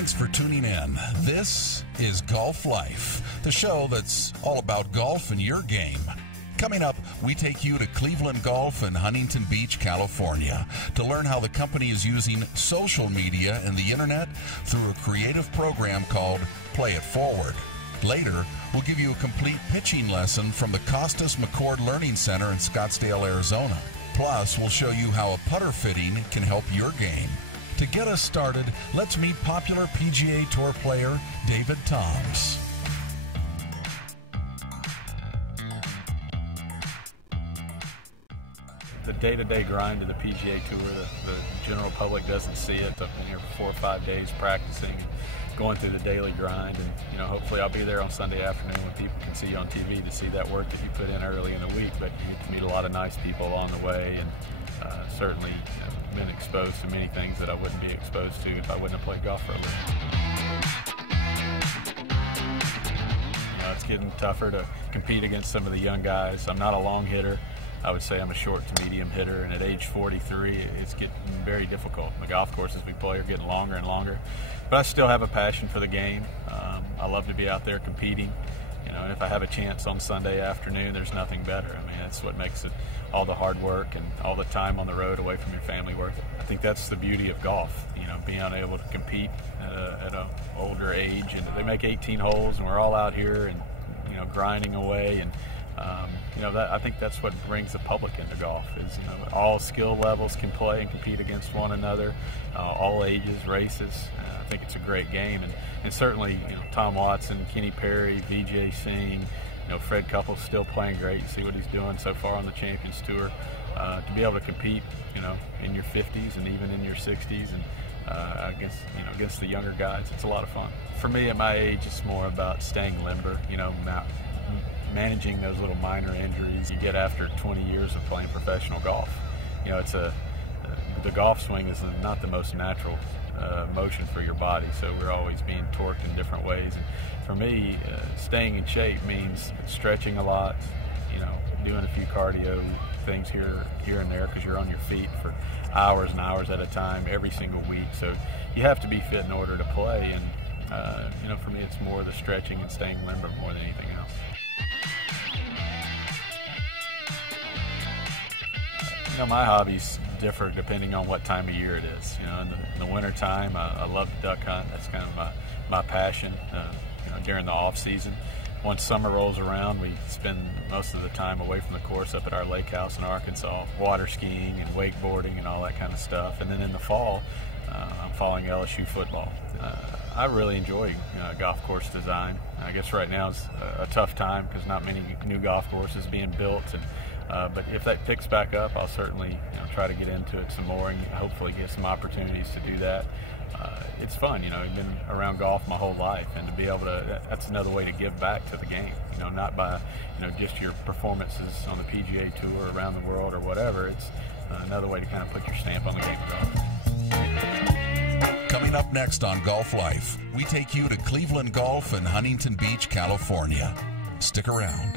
Thanks for tuning in. This is Golf Life, the show that's all about golf and your game. Coming up, we take you to Cleveland Golf in Huntington Beach, California, to learn how the company is using social media and the internet through a creative program called Play It Forward. Later, we'll give you a complete pitching lesson from the Costas McCord Learning Center in Scottsdale, Arizona. Plus, we'll show you how a putter fitting can help your game. To get us started, let's meet popular PGA Tour player David Toms. The day-to-day grind of the PGA Tour, the general public doesn't see it. I've been here for 4 or 5 days practicing, going through the daily grind, and hopefully I'll be there on Sunday afternoon when people can see you on TV to see that work that you put in early in the week. But you get to meet a lot of nice people along the way, and certainly been exposed to many things that I wouldn't be exposed to if I wouldn't have played golf for a living. It's getting tougher to compete against some of the young guys. I'm not a long hitter. I would say I'm a short to medium hitter, and at age 43, it's getting very difficult. The golf courses we play are getting longer and longer, but I still have a passion for the game. I love to be out there competing, and if I have a chance on Sunday afternoon, there's nothing better. I mean, that's what makes it all the hard work and all the time on the road away from your family worth it. I think that's the beauty of golf, being able to compete at an older age, and they make 18 holes, and we're all out here and grinding away, and I think that's what brings the public into golf is, all skill levels can play and compete against one another, all ages, races. I think it's a great game, and certainly, Tom Watson, Kenny Perry, Vijay Singh, Fred Couples still playing great. You see what he's doing so far on the Champions Tour. To be able to compete, in your 50s and even in your 60s, and against the younger guys, it's a lot of fun. For me, at my age, it's more about staying limber, managing those little minor injuries you get after 20 years of playing professional golf. The golf swing is not the most natural motion for your body, so we're always being torqued in different ways. And for me, staying in shape means stretching a lot, doing a few cardio things here and there, because you're on your feet for hours and hours at a time every single week. So you have to be fit in order to play. And for me, it's more the stretching and staying limber more than anything else. My hobbies differ depending on what time of year it is. In the winter time, I love to duck hunt. That's kind of my passion. During the off season, once summer rolls around, we spend most of the time away from the course up at our lake house in Arkansas, water skiing and wakeboarding and all that kind of stuff. And then in the fall, I'm following LSU football. I really enjoy golf course design. I guess right now is a tough time because not many new golf courses being built, but if that picks back up, I'll certainly try to get into it some more and hopefully get some opportunities to do that. It's fun, I've been around golf my whole life, and to be able to, that's another way to give back to the game, not by, just your performances on the PGA Tour around the world or whatever. It's another way to kind of put your stamp on the game of golf. Coming up next on Golf Life, we take you to Cleveland Golf in Huntington Beach, California. Stick around.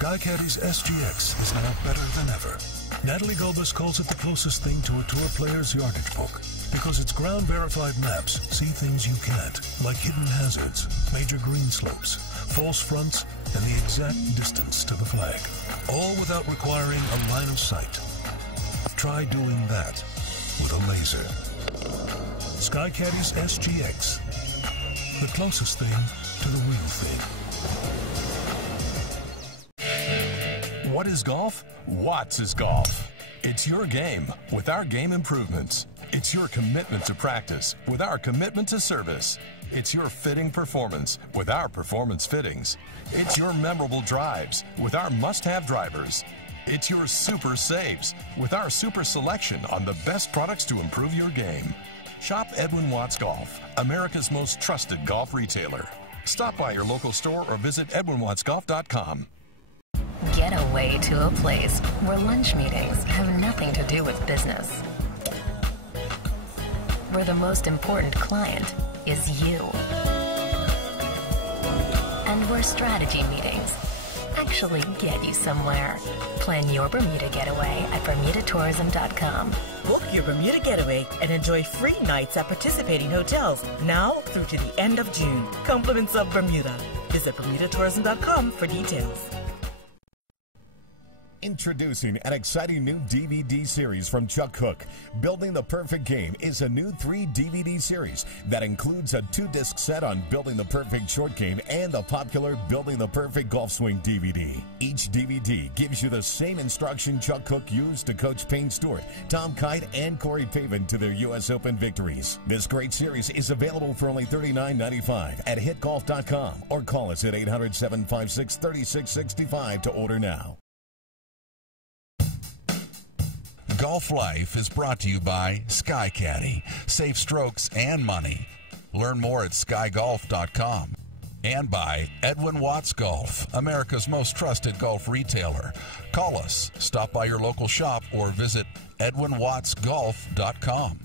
Caddie's SGX is now better than ever. Natalie Gobus calls it the closest thing to a tour player's yardage book because its ground-verified maps see things you can't, like hidden hazards, major green slopes, false fronts, and the exact distance to the flag, all without requiring a line of sight. Try doing that with a laser. Caddie's SGX, the closest thing to the real thing. What is golf? Watts is golf. It's your game with our game improvements. It's your commitment to practice with our commitment to service. It's your fitting performance with our performance fittings. It's your memorable drives with our must-have drivers. It's your super saves with our super selection on the best products to improve your game. Shop Edwin Watts Golf, America's most trusted golf retailer. Stop by your local store or visit edwinwattsgolf.com. Get away to a place where lunch meetings have nothing to do with business. Where the most important client is you. And where strategy meetings actually get you somewhere. Plan your Bermuda getaway at BermudaTourism.com. Book your Bermuda getaway and enjoy free nights at participating hotels now through to the end of June. Compliments of Bermuda. Visit BermudaTourism.com for details. Introducing an exciting new DVD series from Chuck Hook. Building the Perfect Game is a new 3-DVD series that includes a 2-disc set on building the perfect short game and the popular Building the Perfect Golf Swing DVD. Each DVD gives you the same instruction Chuck Hook used to coach Payne Stewart, Tom Kite, and Corey Pavin to their U.S. Open victories. This great series is available for only $39.95 at hitgolf.com or call us at 800-756-3665 to order now. Golf Life is brought to you by Sky Caddie. Safe strokes and money. Learn more at skygolf.com. And by Edwin Watts Golf, America's most trusted golf retailer. Call us, stop by your local shop, or visit edwinwattsgolf.com.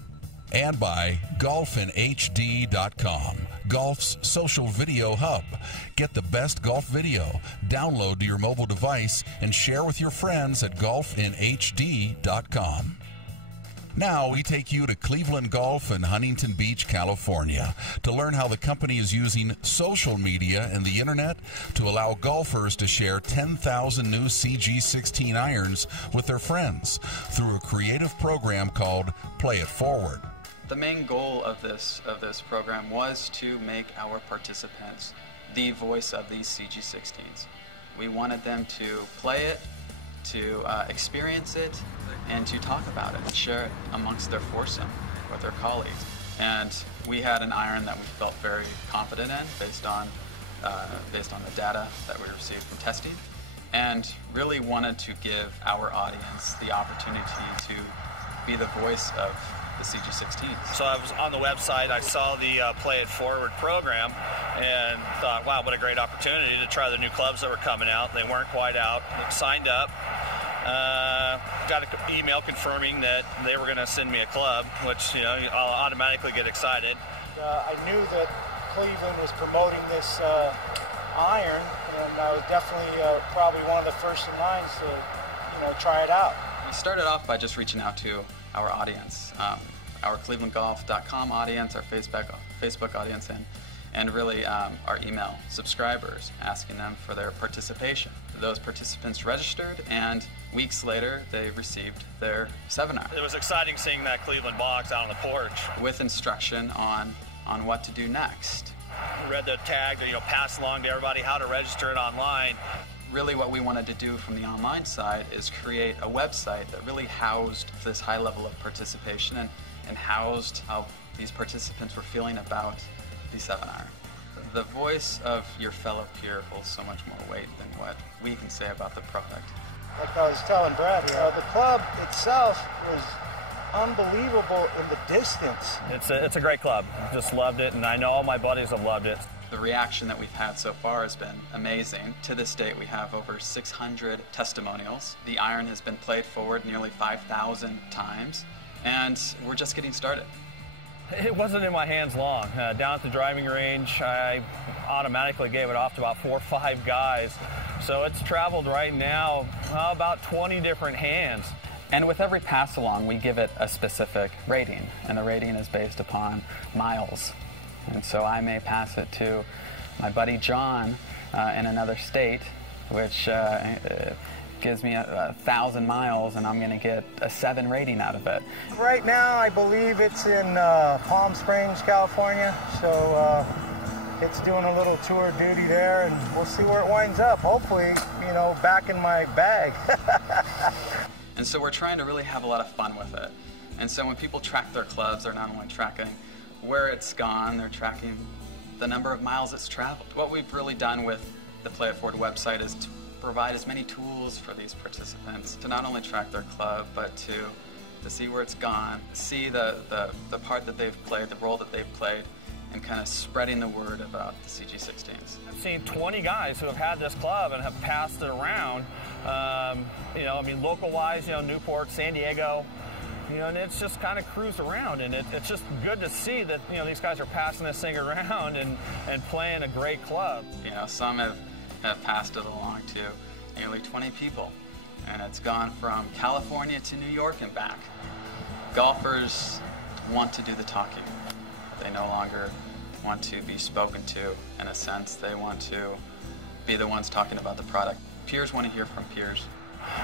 And by golfinhd.com, golf's social video hub. Get the best golf video, download to your mobile device, and share with your friends at golfinhd.com. Now we take you to Cleveland Golf in Huntington Beach, California, to learn how the company is using social media and the internet to allow golfers to share 10,000 new CG16 irons with their friends through a creative program called Play It Forward. The main goal of this program was to make our participants the voice of these CG16s. We wanted them to play it, to experience it, and to talk about it, share it amongst their foursome with their colleagues. And we had an iron that we felt very confident in based on the data that we received from testing, and really wanted to give our audience the opportunity to be the voice of the CG16. So I was on the website, I saw the Play It Forward program and thought, wow, what a great opportunity to try the new clubs that were coming out. They weren't quite out. Signed up, got an email confirming that they were going to send me a club, which, you know, I'll automatically get excited. I knew that Cleveland was promoting this iron, and I was definitely probably one of the first in line to, try it out. We started off by just reaching out to our audience, our clevelandgolf.com audience, our Facebook audience, and really our email subscribers, asking them for their participation. Those participants registered, and weeks later they received their 7-iron. It was exciting seeing that Cleveland box out on the porch with instruction on what to do next. We read the tag to pass along to everybody how to register it online. Really what we wanted to do from the online side is create a website that really housed this high level of participation and housed how these participants were feeling about the 7-iron. The voice of your fellow peer holds so much more weight than what we can say about the product. Like I was telling Brad here, the club itself was unbelievable in the distance. It's a great club. Just loved it, and I know all my buddies have loved it. The reaction that we've had so far has been amazing. To this date, we have over 600 testimonials. The iron has been played forward nearly 5,000 times, and we're just getting started. It wasn't in my hands long. Down at the driving range, I automatically gave it off to about 4 or 5 guys. So it's traveled right now about 20 different hands. And with every pass along, we give it a specific rating, and the rating is based upon miles. And so I may pass it to my buddy John in another state, which gives me 1,000 miles, and I'm going to get a 7 rating out of it. Right now, I believe it's in Palm Springs, California, so it's doing a little tour duty there, and we'll see where it winds up. Hopefully, back in my bag. And so we're trying to really have a lot of fun with it. And so when people track their clubs, they're not only tracking where it's gone, they're tracking the number of miles it's traveled. What we've really done with the Play It Forward website is to provide as many tools for these participants to not only track their club, but to see where it's gone, see the part that they've played, the role that they've played, and kind of spreading the word about the CG16s. I've seen 20 guys who have had this club and have passed it around. Local-wise, Newport, San Diego, and it's just kind of cruised around, and it's just good to see that, these guys are passing this thing around and playing a great club. Some have have passed it along to nearly 20 people. And it's gone from California to New York and back. Golfers want to do the talking. They no longer want to be spoken to in a sense. They want to be the ones talking about the product. Peers want to hear from peers.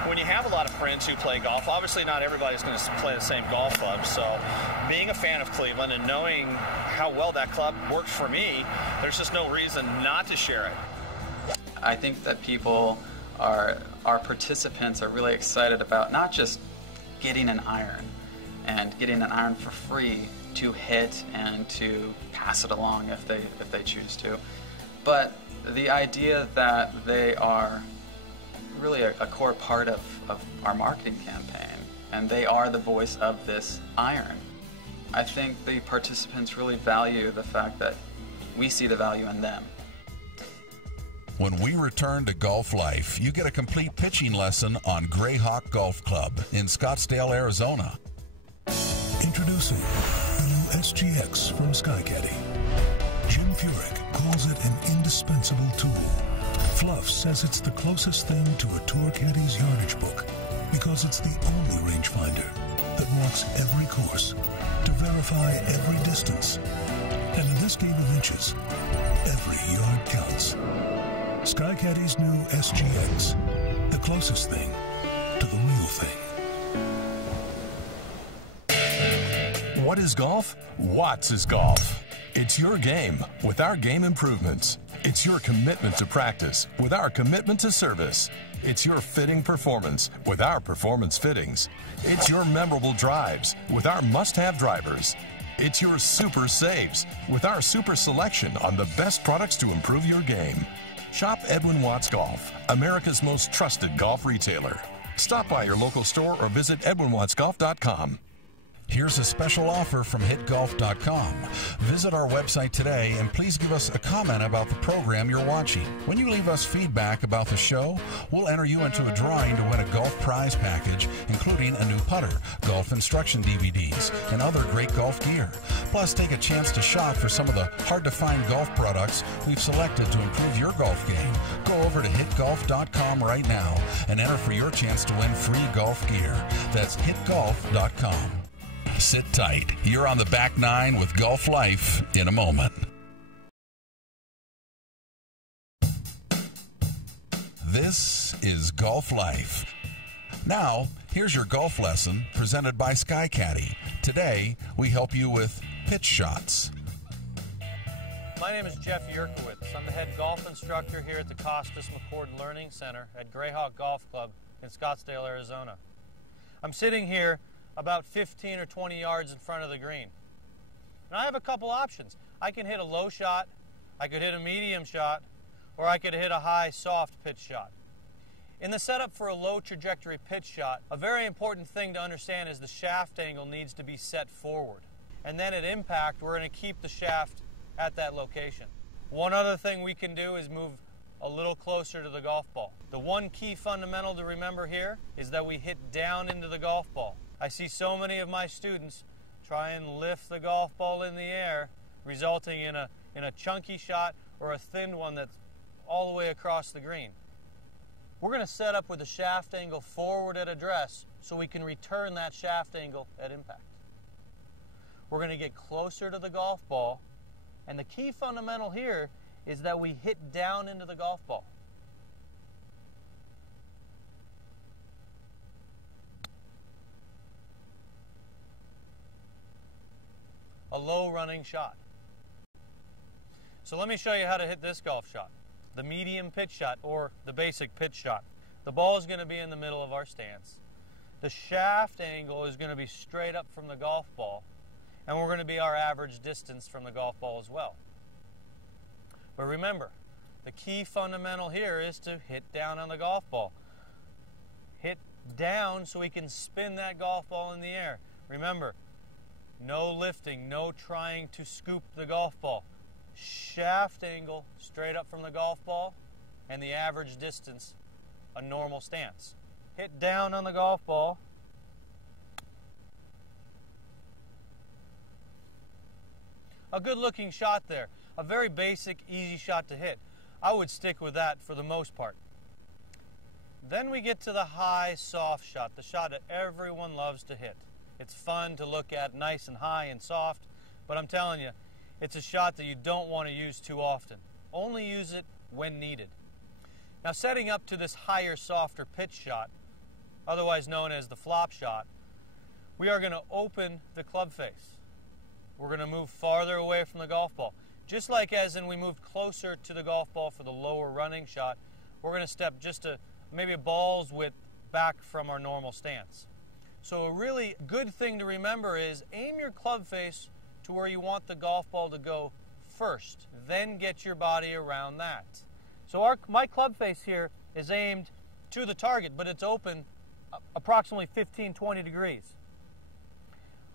When you have a lot of friends who play golf, obviously not everybody's going to play the same golf club. So being a fan of Cleveland and knowing how well that club works for me, there's just no reason not to share it. I think that people our participants are really excited about not just getting an iron and getting an iron for free to hit and to pass it along if they choose to, but the idea that they are really a core part of our marketing campaign, and they are the voice of this iron. I think the participants really value the fact that we see the value in them. When we return to Golf Life, you get a complete pitching lesson on Greyhawk Golf Club in Scottsdale, Arizona. Introducing the new SGX from Caddie. Jim Furyk calls it an indispensable tool. Fluff says it's the closest thing to a tour caddy's yardage book because it's the only rangefinder that walks every course to verify every distance. And in this game of inches, every yard counts. Caddie's new SGX, the closest thing to the real thing. What is golf? Watts is golf. It's your game with our game improvements. It's your commitment to practice with our commitment to service. It's your fitting performance with our performance fittings. It's your memorable drives with our must-have drivers. It's your super saves with our super selection on the best products to improve your game. Shop Edwin Watts Golf, America's most trusted golf retailer. Stop by your local store or visit edwinwattsgolf.com. Here's a special offer from hitgolf.com. Visit our website today and please give us a comment about the program you're watching. When you leave us feedback about the show, we'll enter you into a drawing to win a golf prize package, including a new putter, golf instruction DVDs, and other great golf gear. Plus, take a chance to shop for some of the hard-to-find golf products we've selected to improve your golf game. Go over to hitgolf.com right now and enter for your chance to win free golf gear. That's hitgolf.com. Sit tight. You're on the back nine with Golf Life in a moment. This is Golf Life. Now, here's your golf lesson presented by Caddie. Today, we help you with pitch shots. My name is Jeff Yurkiewics. I'm the head golf instructor here at the Costas McCord Learning Center at Greyhawk Golf Club in Scottsdale, Arizona. I'm sitting here about 15 or 20 yards in front of the green. And I have a couple options. I can hit a low shot, I could hit a medium shot, or I could hit a high, soft pitch shot. In the setup for a low trajectory pitch shot, a very important thing to understand is the shaft angle needs to be set forward. And then at impact, we're going to keep the shaft at that location. One other thing we can do is move a little closer to the golf ball. The one key fundamental to remember here is that we hit down into the golf ball. I see so many of my students try and lift the golf ball in the air, resulting in a chunky shot or a thin one that's all the way across the green. We're going to set up with the shaft angle forward at address so we can return that shaft angle at impact. We're going to get closer to the golf ball, and the key fundamental here is that we hit down into the golf ball. A low running shot. So let me show you how to hit this golf shot. The medium pitch shot, or the basic pitch shot. The ball is going to be in the middle of our stance. The shaft angle is going to be straight up from the golf ball, and we're going to be our average distance from the golf ball as well. But remember, the key fundamental here is to hit down on the golf ball. Hit down so we can spin that golf ball in the air. Remember, no lifting, no trying to scoop the golf ball. Shaft angle straight up from the golf ball, and the average distance, a normal stance. Hit down on the golf ball. A good looking shot there. A very basic, easy shot to hit. I would stick with that for the most part. Then we get to the high soft shot, the shot that everyone loves to hit. It's fun to look at, nice and high and soft, but I'm telling you, it's a shot that you don't want to use too often. Only use it when needed. Now, setting up to this higher, softer pitch shot, otherwise known as the flop shot, we are going to open the club face. We're going to move farther away from the golf ball. Just like as in we moved closer to the golf ball for the lower running shot, we're going to step just to maybe a ball's width back from our normal stance. So a really good thing to remember is aim your club face to where you want the golf ball to go first, then get your body around that. So my club face here is aimed to the target, but it's open approximately 15-20 degrees.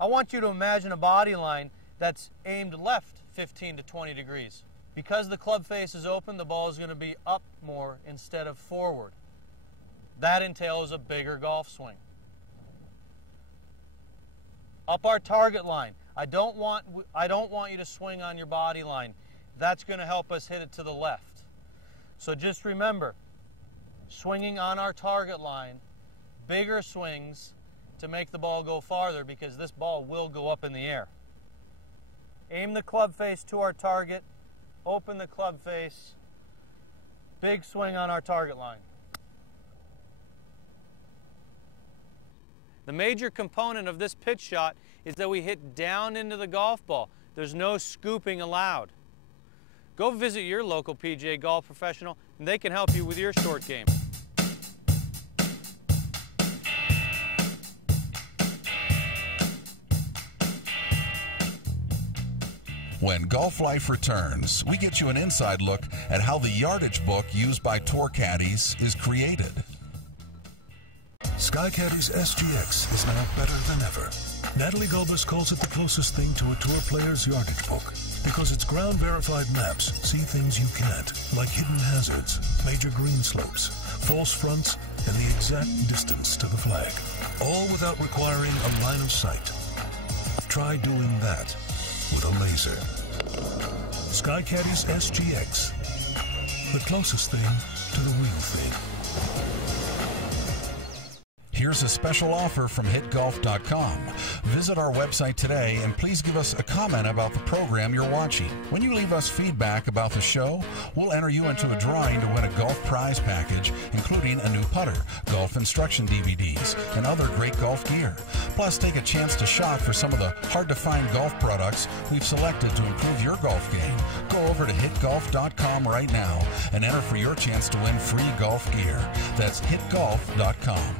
I want you to imagine a body line that's aimed left 15 to 20 degrees. Because the club face is open, the ball is going to be up more instead of forward. That entails a bigger golf swing. Up our target line. I don't want you to swing on your body line. That's going to help us hit it to the left. So just remember, swinging on our target line, bigger swings to make the ball go farther, because this ball will go up in the air. Aim the club face to our target, open the club face, big swing on our target line. The major component of this pitch shot is that we hit down into the golf ball. There's no scooping allowed. Go visit your local PGA Golf Professional and they can help you with your short game. When Golf Life returns, we get you an inside look at how the yardage book used by tour caddies is created. Sky Caddie's SGX is now better than ever. Natalie Gulbis calls it the closest thing to a tour player's yardage book because its ground-verified maps see things you can't, like hidden hazards, major green slopes, false fronts, and the exact distance to the flag, all without requiring a line of sight. Try doing that with a laser. Sky Caddie's SGX, the closest thing to the real thing. Here's a special offer from hitgolf.com. Visit our website today and please give us a comment about the program you're watching. When you leave us feedback about the show, we'll enter you into a drawing to win a golf prize package, including a new putter, golf instruction DVDs, and other great golf gear. Plus, take a chance to shop for some of the hard-to-find golf products we've selected to improve your golf game. Go over to hitgolf.com right now and enter for your chance to win free golf gear. That's hitgolf.com.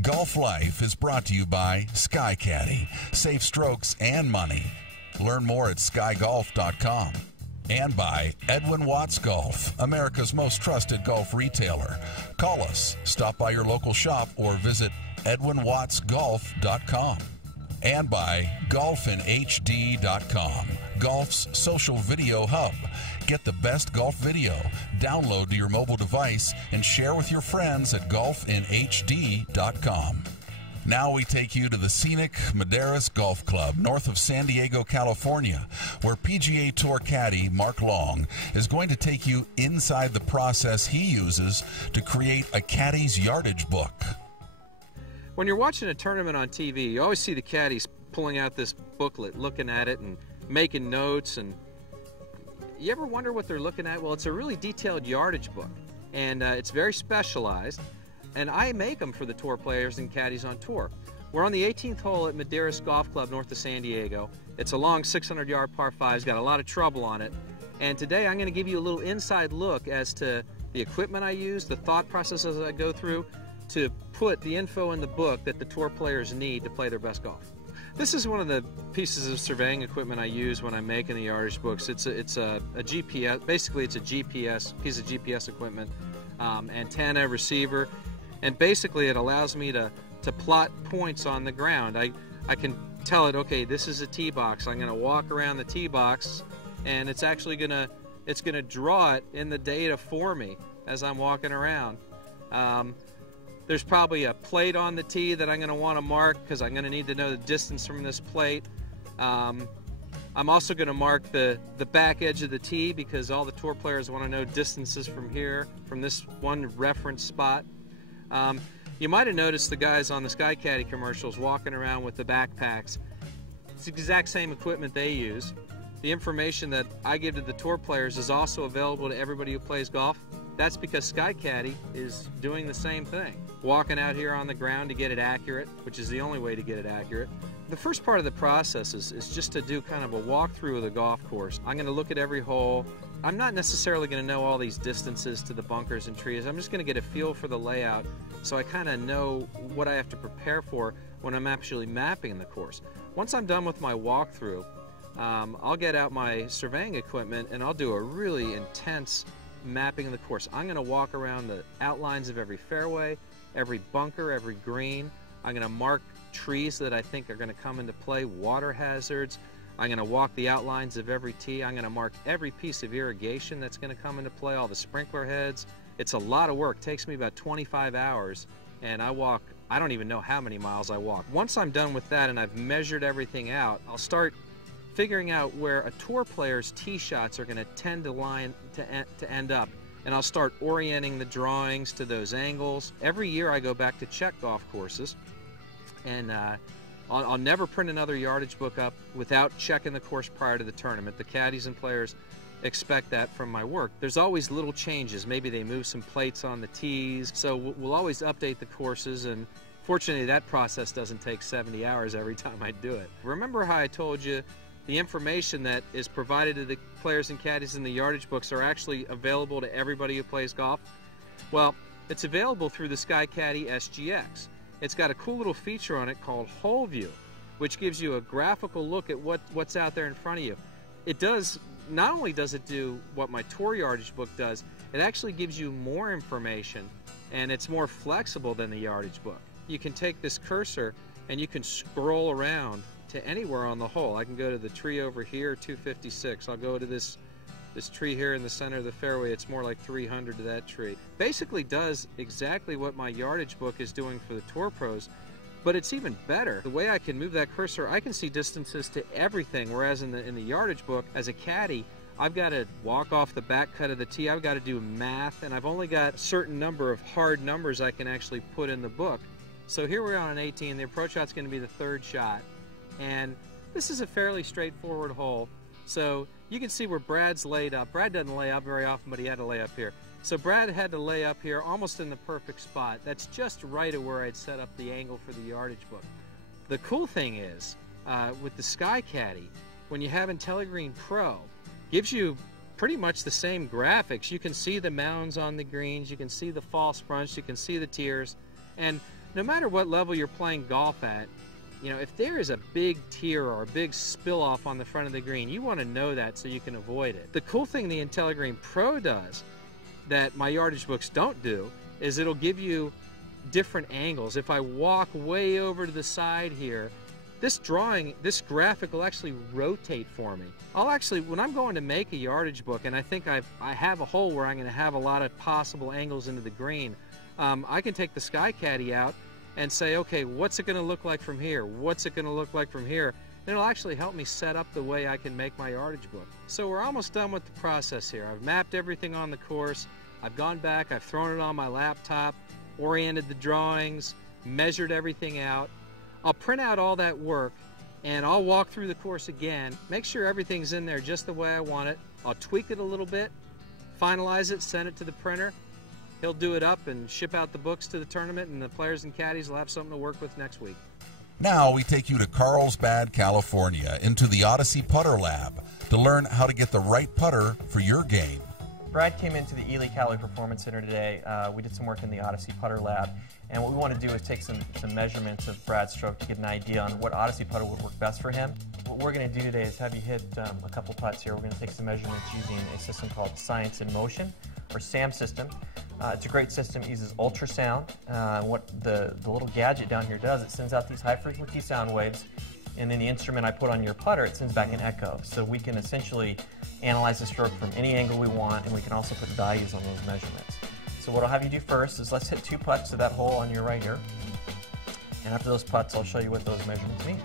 Golf Life is brought to you by Sky Caddie. Safe strokes and money. Learn more at skygolf.com. And by Edwin Watts Golf, America's most trusted golf retailer. Call us, stop by your local shop, or visit edwinwattsgolf.com. And by golfinhd.com, golf's social video hub. Get the best golf video, download to your mobile device, and share with your friends at golfinhd.com. Now we take you to the scenic Medeiros Golf Club north of San Diego, California, where PGA Tour caddy Mark Long is going to take you inside the process he uses to create a caddy's yardage book. When you're watching a tournament on TV, you always see the caddies pulling out this booklet, looking at it and making notes. And you ever wonder what they're looking at? Well, it's a really detailed yardage book, and it's very specialized. And I make them for the tour players and caddies on tour. We're on the 18th hole at Medeiros Golf Club north of San Diego. It's a long 600-yard par 5. It's got a lot of trouble on it. And today I'm going to give you a little inside look as to the equipment I use, the thought processes I go through to put the info in the book that the tour players need to play their best golf. This is one of the pieces of surveying equipment I use when I'm making the yardage books. It's a GPS, basically it's a piece of GPS equipment, antenna, receiver, and basically it allows me to plot points on the ground. I can tell it, okay, this is a tee box. I'm going to walk around the tee box, and it's actually gonna draw it in the data for me as I'm walking around. There's probably a plate on the tee that I'm going to want to mark because I'm going to need to know the distance from this plate. I'm also going to mark the back edge of the tee because all the tour players want to know distances from here, from this one reference spot. You might have noticed the guys on the Sky Caddie commercials walking around with the backpacks. It's the exact same equipment they use. The information that I give to the tour players is also available to everybody who plays golf. That's because Sky Caddie is doing the same thing. Walking out here on the ground to get it accurate, which is the only way to get it accurate. The first part of the process is just to do kind of a walkthrough of the golf course. I'm going to look at every hole. I'm not necessarily going to know all these distances to the bunkers and trees. I'm just going to get a feel for the layout so I kind of know what I have to prepare for when I'm actually mapping the course. Once I'm done with my walkthrough, I'll get out my surveying equipment and I'll do a really intense mapping of the course. I'm going to walk around the outlines of every fairway, every bunker, every green. I'm going to mark trees that I think are going to come into play, water hazards. I'm going to walk the outlines of every tee. I'm going to mark every piece of irrigation that's going to come into play, all the sprinkler heads. It's a lot of work. It takes me about 25 hours, and I don't even know how many miles I walk. Once I'm done with that and I've measured everything out, I'll start figuring out where a tour player's tee shots are going to tend to end up. And I'll start orienting the drawings to those angles. Every year I go back to check golf courses, and I'll never print another yardage book up without checking the course prior to the tournament. The caddies and players expect that from my work. There's always little changes. Maybe they move some plates on the tees, so we'll always update the courses, and fortunately that process doesn't take 70 hours every time I do it. Remember how I told you the information that is provided to the players and caddies in the yardage books are actually available to everybody who plays golf? Well, it's available through the Sky Caddie SGX. It's got a cool little feature on it called Hole View, which gives you a graphical look at what's out there in front of you. It does, not only does it do what my tour yardage book does, it actually gives you more information, and it's more flexible than the yardage book. You can take this cursor and you can scroll around to anywhere on the hole. I can go to the tree over here, 256. I'll go to this tree here in the center of the fairway. It's more like 300 to that tree. Basically does exactly what my yardage book is doing for the tour pros, but it's even better. The way I can move that cursor, I can see distances to everything, whereas in the yardage book, as a caddy, I've got to walk off the back cut of the tee. I've got to do math, and I've only got a certain number of hard numbers I can actually put in the book. So here we are on an 18. The approach shot's going to be the third shot. And this is a fairly straightforward hole. So you can see where Brad's laid up. Brad doesn't lay up very often, but he had to lay up here. So Brad had to lay up here almost in the perfect spot. That's just right at where I'd set up the angle for the yardage book. The cool thing is, with the Sky Caddie, when you have IntelliGreen Pro, gives you pretty much the same graphics. You can see the mounds on the greens, you can see the false fronts, you can see the tiers, and no matter what level you're playing golf at, you know, if there is a big tier or a big spill off on the front of the green, you want to know that so you can avoid it. The cool thing the IntelliGreen Pro does that my yardage books don't do is it'll give you different angles. If I walk way over to the side here, this graphic will actually rotate for me. When I'm going to make a yardage book and I think I have a hole where I'm going to have a lot of possible angles into the green, I can take the Sky Caddie out and say, okay, what's it going to look like from here? What's it going to look like from here? And it'll actually help me set up the way I can make my yardage book. So we're almost done with the process here. I've mapped everything on the course. I've gone back, I've thrown it on my laptop, oriented the drawings, measured everything out. I'll print out all that work and I'll walk through the course again, make sure everything's in there just the way I want it. I'll tweak it a little bit, finalize it, send it to the printer. He'll do it up and ship out the books to the tournament, and the players and caddies will have something to work with next week. Now we take you to Carlsbad, California, into the Odyssey Putter Lab to learn how to get the right putter for your game. Brad came into the Ely Callaway Performance Center today. We did some work in the Odyssey Putter Lab, and what we want to do is take some measurements of Brad's stroke to get an idea on what Odyssey putter would work best for him. What we're going to do today is have you hit a couple putts here. We're going to take some measurements using a system called Science in Motion, or SAM system. It's a great system. It uses ultrasound. What the little gadget down here does, it sends out these high-frequency sound waves, and then the instrument I put on your putter, it sends back an echo. So we can essentially analyze the stroke from any angle we want, and we can also put values on those measurements. So what I'll have you do first is let's hit 2 putts to that hole on your right here. And after those putts, I'll show you what those measurements mean.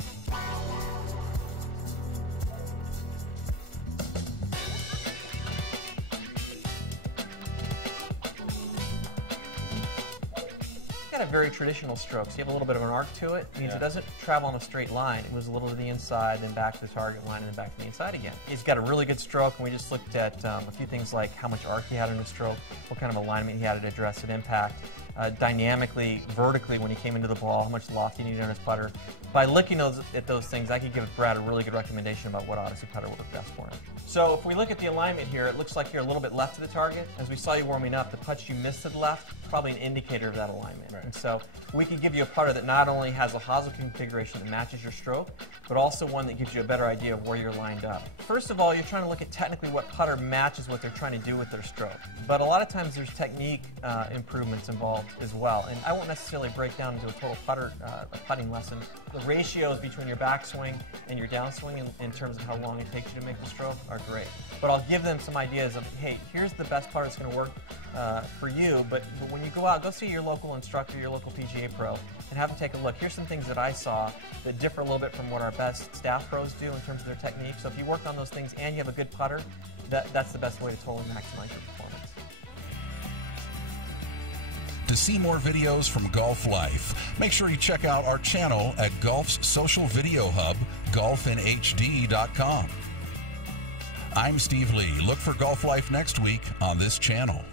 got a very traditional stroke, so you have a little bit of an arc to it. It means Yeah. it doesn't travel on a straight line. It moves a little to the inside, then back to the target line, and then back to the inside again. He's got a really good stroke, and we just looked at a few things like how much arc he had in his stroke, what kind of alignment he had to address at impact, dynamically, vertically when he came into the ball, how much loft he needed on his putter. By looking at those things, I could give Brad a really good recommendation about what Odyssey putter would work best for him. So if we look at the alignment here, it looks like you're a little bit left of the target. As we saw you warming up, the putts you missed to the left, probably an indicator of that alignment. Right. And so we can give you a putter that not only has a hosel configuration that matches your stroke, but also one that gives you a better idea of where you're lined up. First of all, you're trying to look at technically what putter matches what they're trying to do with their stroke. But a lot of times there's technique improvements involved as well. And I won't necessarily break down into a total putting lesson. The ratios between your backswing and your downswing in terms of how long it takes you to make the stroke are great. But I'll give them some ideas of, hey, here's the best putter that's going to work for you. But when you go out, go see your local instructor, your local PGA pro, and have them take a look. Here's some things that I saw that differ a little bit from what our best staff pros do in terms of their technique. So if you work on those things and you have a good putter, that's the best way to totally maximize your performance. To see more videos from Golf Life, make sure you check out our channel at Golf's social video hub, golfinhd.com. I'm Steve Lee. Look for Golf Life next week on this channel.